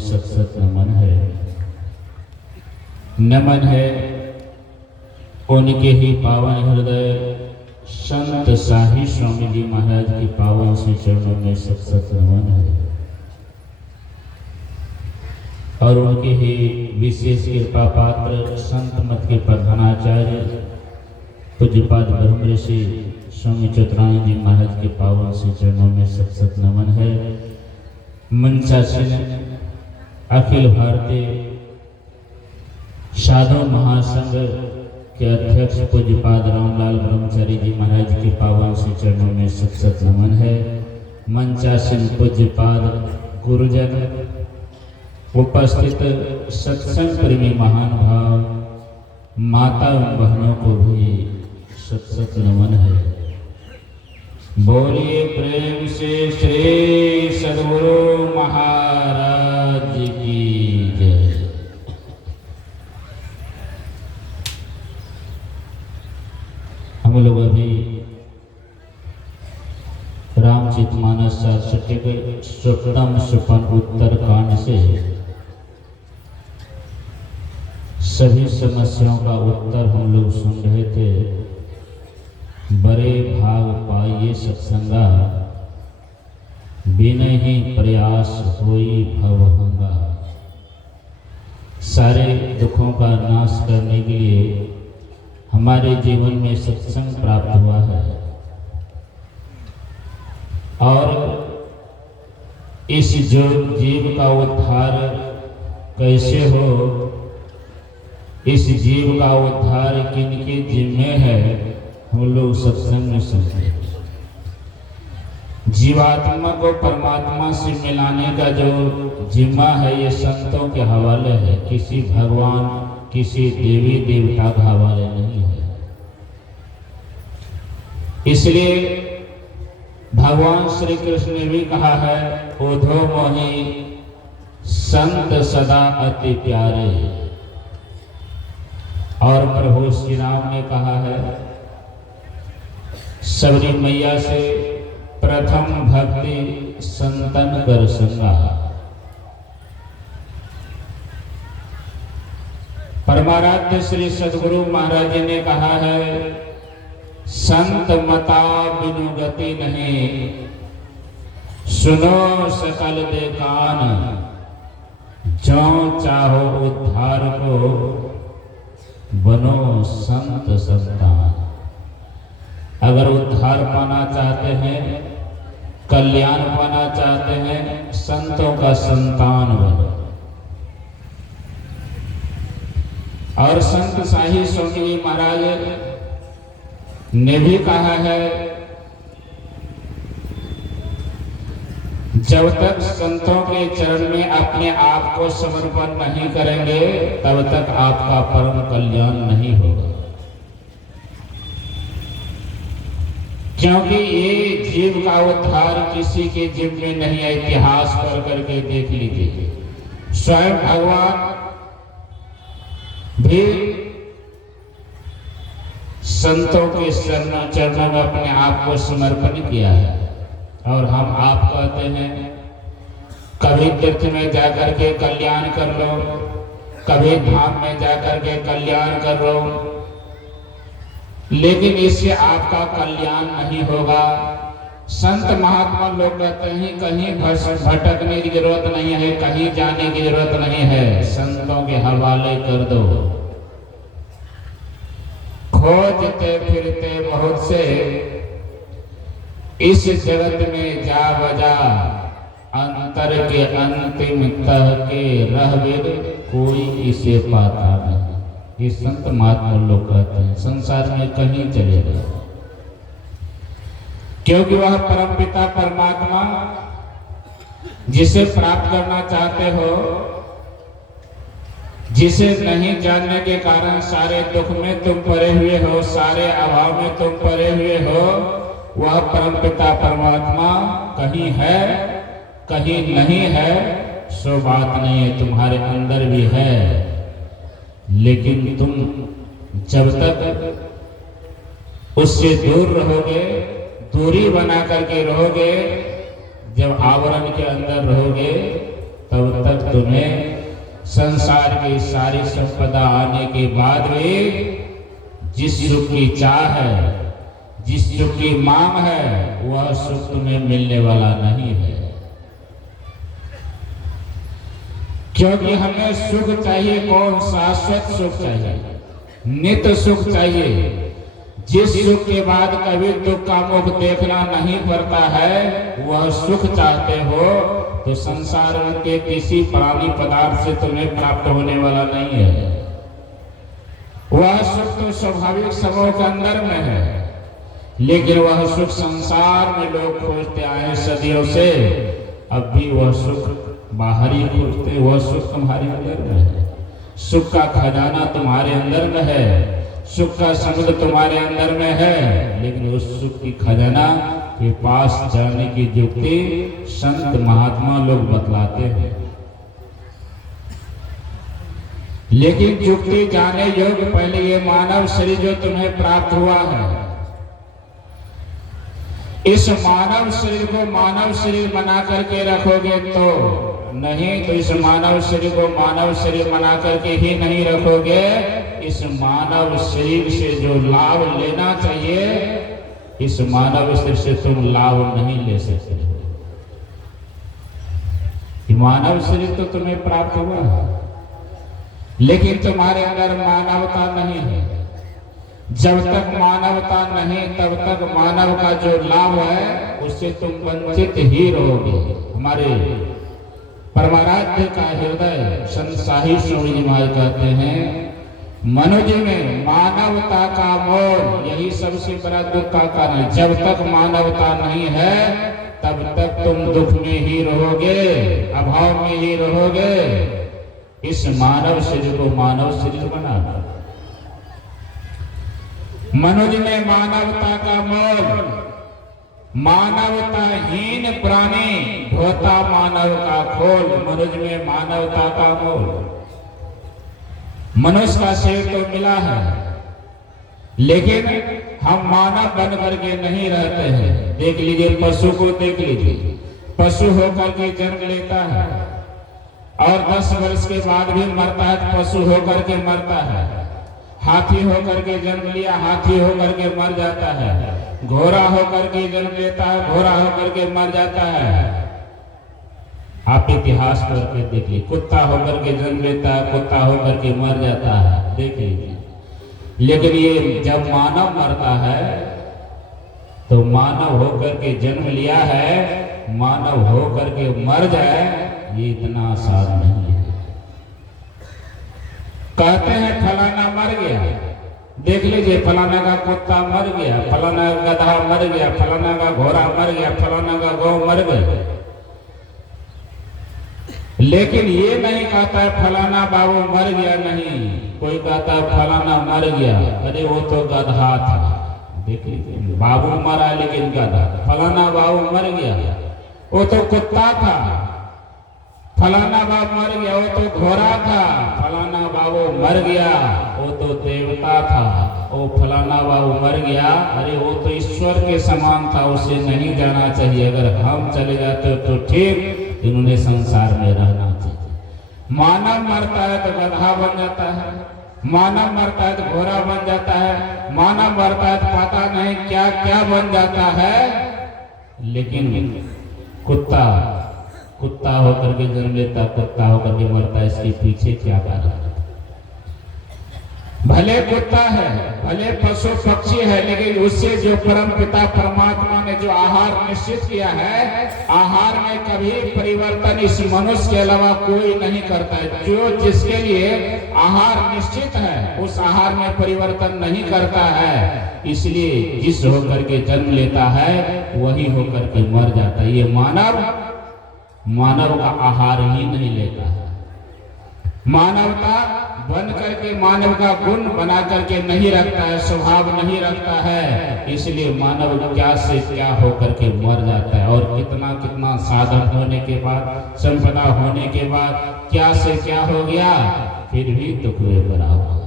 सत सत नमन है। नमन है उनके ही पावन हृदय संत साही स्वामी जी महाराज की पावन से चरणों में सत सत नमन है। और उनके ही विशेष कृपा पात्र संत मत के प्रधानाचार्य पूज्यपाद ब्रह्म ऋषि स्वामी चतुरानंद जी महाराज के पावन से चरणों में सत सत नमन है। मंचासीन अखिल भारतीय साधु महासंघ के अध्यक्ष पूज्यपाद रामलाल ब्रह्मचारी जी महाराज के पावन से चरणों में सत सत नमन है। मंचासीन पूज्यपाद गुरुजन उपस्थित सत्संग प्रेमी महान भाव माता एवं बहनों को भी सत सत नमन है। बोलिए प्रेम से श्री सद्गुरु महाराज की जय। हम लोग अभी रामचरितमानस के सप्तम सोपान उत्तर कांड से सभी समस्याओं का उत्तर हम लोग सुन रहे थे। बड़े भाग पाइए सत्संगा, बिना ही प्रयास होई भवभंगा। सारे दुखों का नाश करने के लिए हमारे जीवन में सत्संग प्राप्त हुआ है। और इस जो जीव का उद्धार कैसे हो, इस जीव का उद्धार किनके जिम्मे है, हम लोग सत्संग में समझे। जीवात्मा को परमात्मा से मिलाने का जो जिम्मा है ये संतों के हवाले है, किसी भगवान किसी देवी देवता का हवाले नहीं है। इसलिए भगवान श्री कृष्ण ने भी कहा है, ओधो मोहि संत सदा अति प्यारे। और प्रभु श्री राम ने कहा है, सबरी मैया से प्रथम भक्ति संतन कर संगा। परमाराध्य श्री सद्गुरु महाराज जी ने कहा है, संत मता बिनु गति नहीं, सुनो सकल दे कान, जो चाहो उद्धार को बनो संत संतान। अगर उद्धार पाना चाहते हैं, कल्याण पाना चाहते हैं, संतों का संतान बनो। और संत साही स्वामी जी महाराज ने भी कहा है, जब तक संतों के चरण में अपने आप को समर्पण नहीं करेंगे, तब तक आपका परम कल्याण नहीं होगा। क्योंकि ये जीव का उद्धार किसी के जीव में नहीं है। इतिहास पढ़ करके देख लीजिए, स्वयं भगवान भी संतों के चरणों में अपने आप को समर्पण किया है। और हम आप कहते हैं, कभी तीर्थ में जाकर के कल्याण कर लो, कभी धाम में जाकर के कल्याण कर लो, लेकिन इससे आपका कल्याण नहीं होगा। संत महात्मा लोग कहते हैं, कहीं भटकने की जरूरत नहीं है, कहीं जाने की जरूरत नहीं है, संतों के हवाले कर दो। खोजते फिरते बहुत से इस जगत में जा बजा, अंतर के अंतिम तह के रहविद कोई इसे पाता नहीं। ये संत महात्मा लोग कहते हैं, संसार में कहीं चले गए, क्योंकि वह परमपिता परमात्मा जिसे प्राप्त करना चाहते हो, जिसे नहीं जानने के कारण सारे दुख में तुम पड़े हुए हो, सारे अभाव में तुम पड़े हुए हो, वह परमपिता परमात्मा कहीं है कहीं नहीं है, सो बात नहीं है, तुम्हारे अंदर भी है। लेकिन तुम जब तक उससे दूर रहोगे, दूरी बना करके रहोगे, जब आवरण के अंदर रहोगे, तब तक तुम्हें संसार की सारी संपदा आने के बाद भी जिस सुख की चाह है, जिस सुख की मांग है, वह सुख तुम्हें मिलने वाला नहीं है। क्योंकि हमें सुख चाहिए, कौन? शाश्वत सुख चाहिए, नित्य सुख चाहिए, जिस सुख के बाद कभी दुख का मुख देखना नहीं पड़ता है, वह सुख चाहते हो तो संसार के किसी प्राणी पदार्थ से तुम्हें प्राप्त होने वाला नहीं है। वह सुख तो स्वाभाविक सबों के अंदर में है, लेकिन वह सुख संसार में लोग खोजते आए सदियों से। अब भी वह सुख बाहर ही खोजते, वह सुख तुम्हारे अंदर में है। सुख का खजाना तुम्हारे अंदर में है, सुख का समुद्र तुम्हारे अंदर में है, लेकिन उस सुख की खजाना के पास जाने की युक्ति संत महात्मा लोग बतलाते हैं। लेकिन युक्ति जाने योग्य पहले ये मानव शरीर जो तुम्हें प्राप्त हुआ है, इस मानव शरीर को मानव शरीर बना करके रखोगे तो नहीं, तो इस मानव शरीर को मानव शरीर बना करके ही नहीं रखोगे। इस मानव शरीर से जो लाभ लेना चाहिए, इस मानव शरीर से तुम लाभ नहीं ले सकते। मानव शरीर तो तुम्हें प्राप्त हुआ है, लेकिन तुम्हारे अंदर मानवता नहीं है। जब तक मानवता नहीं, तब तक मानव का जो लाभ है उससे तुम वंचित ही रहोगे। हमारे परमाराध्य का हृदय संत साहिब स्वामी जी महाराज कहते हैं, मनुष्य में मानवता का मोह यही सबसे बड़ा दुख का कारण है। जब तक मानवता नहीं है, तब तक तुम दुख में ही रहोगे, अभाव में ही रहोगे। इस मानव शरीर को मानव शरीर बनाना। मनुष्य में मानवता का मोह, मानवताहीन प्राणी होता मानव का खोल। मनुष्य में मानवता का मोह। मनुष्य का शरीर तो मिला है, लेकिन हम मानव बन करके नहीं रहते हैं। देख लीजिए, पशु को देख लीजिए, पशु होकर के जन्म लेता है और 10 वर्ष के बाद भी मरता है, तो पशु होकर के मरता है। हाथी होकर के जन्म लिया, हाथी होकर के मर जाता है। घोड़ा होकर के जन्म लेता है, घोड़ा होकर के मर जाता है। आप इतिहास पढ़ के देख लीजिए, कुत्ता होकर के जन्म लेता है, कुत्ता होकर के मर जाता है, देख लीजिए। लेकिन ये जब मानव मरता है तो मानव होकर के जन्म लिया है, मानव होकर के मर जाए, ये इतना आसान नहीं है। कहते हैं फलाना मर गया, देख लीजिए, फलाना का कुत्ता मर गया, फलाना का गधा मर गया, फलाना का घोड़ा मर गया, फलाना का गौ मर गया। लेकिन ये नहीं कहता है फलाना बाबू मर गया, नहीं। कोई कहता है फलाना मर गया, अरे वो तो गधा था। देख लीजिए, बाबू मरा लेकिन गधा। फलाना बाबू मर गया, वो तो कुत्ता था। फलाना बाबू मर गया, वो तो घोड़ा था। फलाना बाबू मर गया, वो तो देवता था। वो फलाना बाबू मर गया, अरे वो तो ईश्वर के समान था, उसे नहीं जाना चाहिए। अगर हम चले जाते तो ठीक, इन्होंने संसार में रहना चाहिए। मानव मरता है तो गधा बन जाता है, मानव मरता है तो घोड़ा बन जाता है, मानव मरता है तो पता नहीं क्या क्या बन जाता है। लेकिन कुत्ता कुत्ता होकर के जन्म लेता, कुत्ता होकर के मरता है, इसके पीछे क्या कारण है? भले कुत्ता है, भले पशु पक्षी है, लेकिन उससे जो परम पिता परमात्मा ने जो आहार निश्चित किया है, आहार में कभी परिवर्तन इस मनुष्य के अलावा कोई नहीं करता है। जो जिसके लिए आहार निश्चित है, उस आहार में परिवर्तन नहीं करता है। इसलिए जिस होकर के जन्म लेता है, वही होकर के मर जाता है। ये मानव का आहार ही नहीं लेता है। मानवता बन करके मानव का गुण बना करके नहीं रखता है, स्वभाव नहीं रखता है। इसलिए मानव क्या से क्या होकर के मर जाता है। और कितना कितना साधन होने के बाद, संपदा होने के बाद क्या से क्या हो गया, फिर भी दुख में पड़ा हुआ,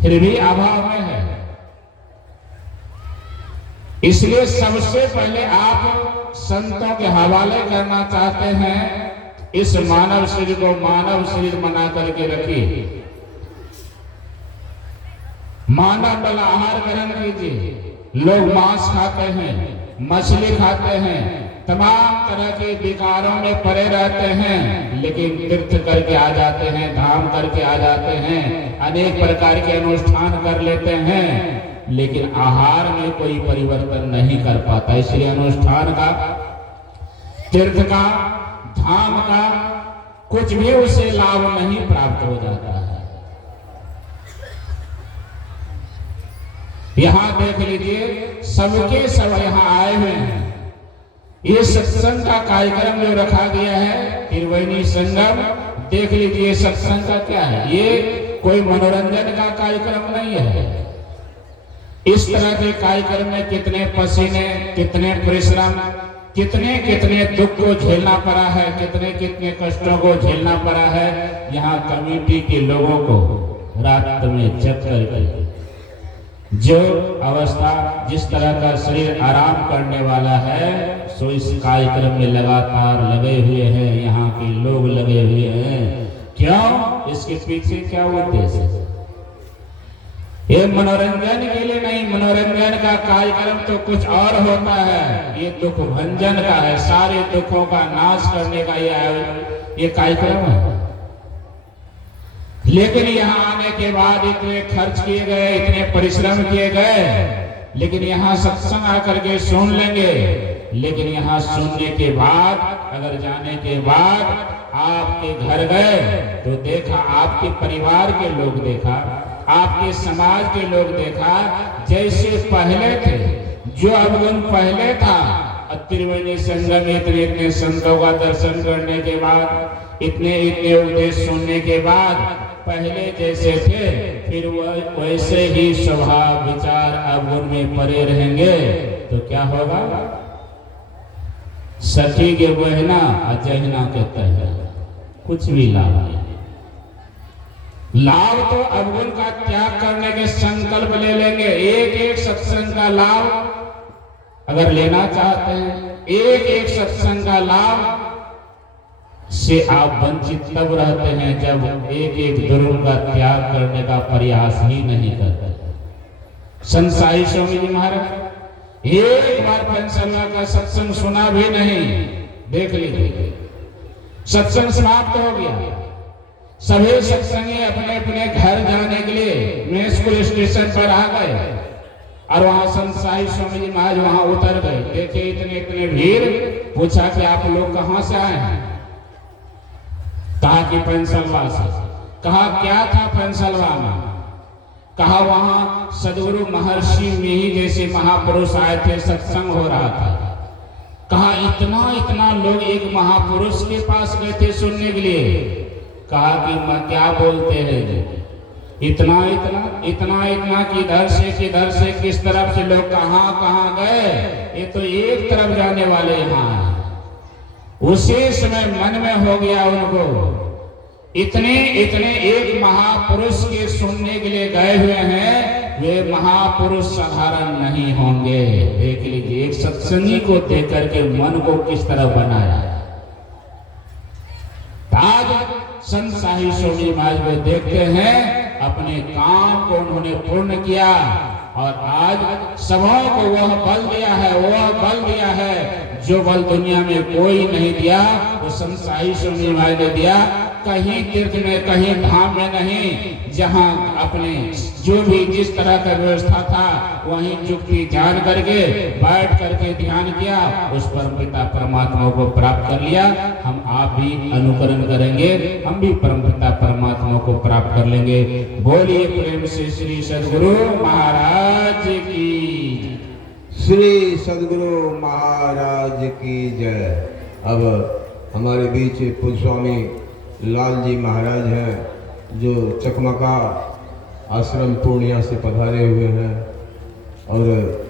फिर भी अभाव में है। इसलिए सबसे पहले आप संतों के हवाले करना चाहते हैं, इस मानव शरीर को मानव शरीर बना करके रखिए। मानव वाला आहार ग्रहण कीजिए। लोग मांस खाते हैं, मछली खाते हैं, तमाम तरह के विकारों में पड़े रहते हैं, लेकिन तीर्थ करके आ जाते हैं, धाम करके आ जाते हैं, अनेक प्रकार के अनुष्ठान कर लेते हैं, लेकिन आहार में कोई परिवर्तन नहीं कर पाता। इसलिए अनुष्ठान का, तीर्थ का, धाम का कुछ भी उसे लाभ नहीं प्राप्त हो जाता है। यहां देख लीजिए, सबके सब यहां आए हुए हैं। ये सत्संग का कार्यक्रम जो रखा गया है, त्रिवेणी संगम, देख लीजिए सत्संग का क्या है। ये कोई मनोरंजन का कार्यक्रम नहीं है। इस तरह के कार्यक्रम में कितने पसीने, कितने परिश्रम, कितने कितने दुख को झेलना पड़ा है, कितने कितने कष्टों को झेलना पड़ा है। यहाँ कमेटी के लोगों को रात में जग करके जो अवस्था, जिस तरह का शरीर आराम करने वाला है, सो इस कार्यक्रम में लगातार लगे हुए हैं। यहाँ के लोग लगे हुए हैं। क्यों? इसके पीछे क्या उद्देश्य है? ये मनोरंजन के लिए नहीं। मनोरंजन का कार्यक्रम तो कुछ और होता है, ये दुख भंजन का है। सारे दुखों का नाश करने का ये कार्यक्रम है। लेकिन यहाँ आने के बाद इतने खर्च किए गए, इतने परिश्रम किए गए, लेकिन यहाँ सत्संग आकर के सुन लेंगे। लेकिन यहाँ सुनने के बाद, अगर जाने के बाद आपके घर गए तो देखा, आपके परिवार के लोग देखा, आपके समाज के लोग देखा, जैसे पहले थे, जो अवगुण पहले था। त्रिवेणी संगम इतने इतने संतों का दर्शन करने के बाद, इतने इतने उपदेश सुनने के बाद पहले जैसे थे, फिर वह वैसे ही स्वभाव विचार अवगुण में पड़े रहेंगे तो क्या होगा? सखी के बहना अजहना के तहना, कुछ भी लाभ नहीं। लाभ तो अवगुण का त्याग करने के संकल्प ले लेंगे। एक एक सत्संग का लाभ अगर लेना चाहते हैं, एक एक सत्संग का लाभ से आप वंचित तब रहते हैं जब एक एक दुर्गुण का त्याग करने का प्रयास ही नहीं करते। संसाई स्वामी जी महाराज एक बार पेंशनला का सत्संग सुना भी नहीं। देख लीजिए, सत्संग समाप्त हो गया। सभी सत्संगी अपने अपने घर जाने के लिए मेसपुर स्टेशन पर आ गए और वहां संसाई स्वामी जी महाराज वहां उतर गए। देखे इतने इतने भीड़। पूछा कि आप लोग कहां से आए हैं? कहा कि पेंशनवा से। कहा क्या था पेंशनवा में? कहा वहां सदगुरु महर्षि मिहि जैसे महापुरुष आए थे, सत्संग हो रहा था। कहा इतना इतना लोग एक महापुरुष के पास गए थे सुनने के लिए। कहा कि मैं क्या बोलते हैं, इतना इतना इतना इतना किधर से किस तरफ से लोग कहां कहां गए, ये तो एक तरफ जाने वाले यहाँ हैं। उसी समय मन में हो गया उनको, इतने इतने एक महापुरुष के सुनने के लिए गए हुए हैं, वे महापुरुष साधारण नहीं होंगे। देख लीजिए, एक सत्संगी को देख करके मन को किस तरह बनाया। आज संत साहिब स्वामी महाराज को देखते हैं, अपने काम को उन्होंने पूर्ण किया और आज सबों को वह बल दिया है जो बल दुनिया में कोई नहीं दिया, वो संत साहिब स्वामी महाराज ने दिया। कहीं तीर्थ में, कहीं धाम में नहीं, जहां अपने जो भी जिस तरह का व्यवस्था था वहीं चुप्पी ध्यान करके बैठ करके ध्यान किया, उस परमपिता परमात्मा को प्राप्त कर लिया। हम आप भी अनुकरण करेंगे, हम भी परमपिता परमात्मा को प्राप्त कर लेंगे। बोलिए प्रेम से श्री सद्गुरु महाराज की, श्री सद्गुरु महाराज की जय। अब हमारे बीच पूज्य स्वामी लाल जी महाराज हैं, जो चकमका आश्रम पूर्णिया से पधारे हुए हैं और